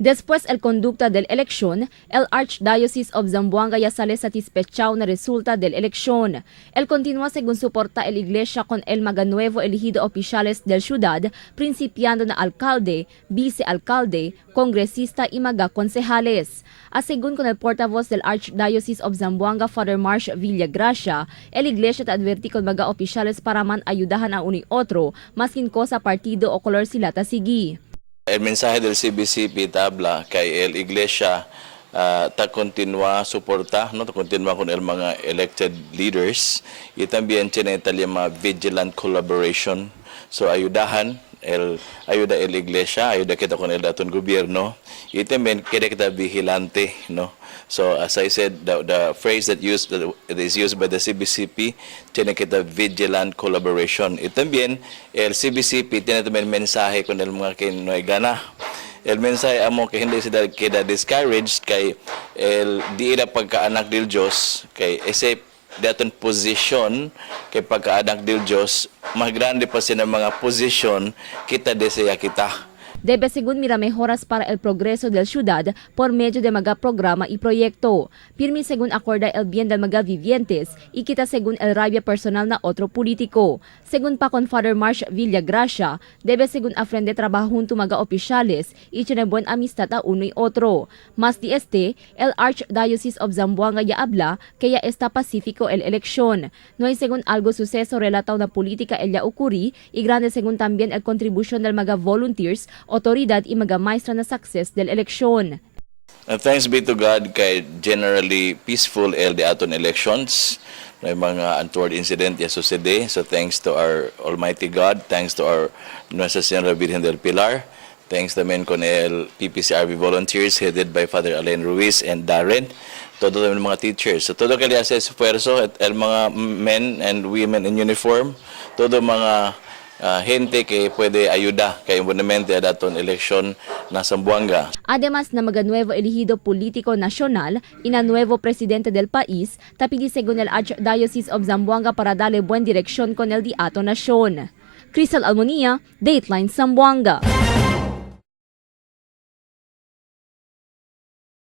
Después el conducta del elección, el Archdiocese of Zamboanga ya sale satisfechado na resulta del elección. El continúa según soporta el iglesia con el maganuevo elegido oficiales del ciudad, principiando na alcalde, vicealcalde, congresista y maga concejales. Según con el portavoz del Archdiocese of Zamboanga, Father Marsh Villagracia, el iglesia te adverti con maga oficiales para man ayudahan a uno y otro, maskin ko sa partido o color sila ta sigi. El mensaje del CBCP tabla kay el iglesia ta continua suporta, no, ta continua con el mga elected leaders y también tiene talima vigilant collaboration. So ayuda el iglesia, ayuda kita con el daton gobierno y también kita vigilante, no. So as I said, the phrase that is used by the CBCP, tiene kita vigilant collaboration. Y también el CBCP tiene también mensaje con el mga kinoy gana. El mensaje amo que hindi sila kita discouraged kay el di ila pagkaanak del Diyos kay ese daton posisyon kay pagkaanak del Diyos mas grande pa sila mga posisyon kita desea kita. Debe según mira mejoras para el progreso del ciudad por medio de mga programa y proyecto. Pirmi según acorda el bien del mga vivientes y kita según el rabia personal na otro politiko. Según pa con Father Marsh Villagracia, debe según afrende trabajo junto mga oficiales y tiene buen amistad a uno y otro. Mas di el Archdiocese of Zamboanga ya habla que ya está pacífico el elección. No hay según algo suceso relataw na politika el ya ocurri y grande según también el contribution del mga volunteers, otoridad y mga maestra na success del eleksyon. Thanks be to God kay generally peaceful el de aton elections. May mga untoward incident ya sucede. So thanks to our Almighty God, thanks to our Nuestra Señora Virgen del Pilar, thanks también con el PPCRB volunteers headed by Father Alain Ruiz and Darren, todo también mga teachers. So todo kaya sa esfuerzo at el mga men and women in uniform, todo mga gente que puede ayuda kay buenamente a daton eleksyon na Zamboanga. Además na mga nuevo elegido politiko nacional y na nuevo presidente del país, tapidi según el Archdiocese of Zamboanga para darle buen dirección con el di ato nasyon. Crystal Almonia, Dateline Zamboanga.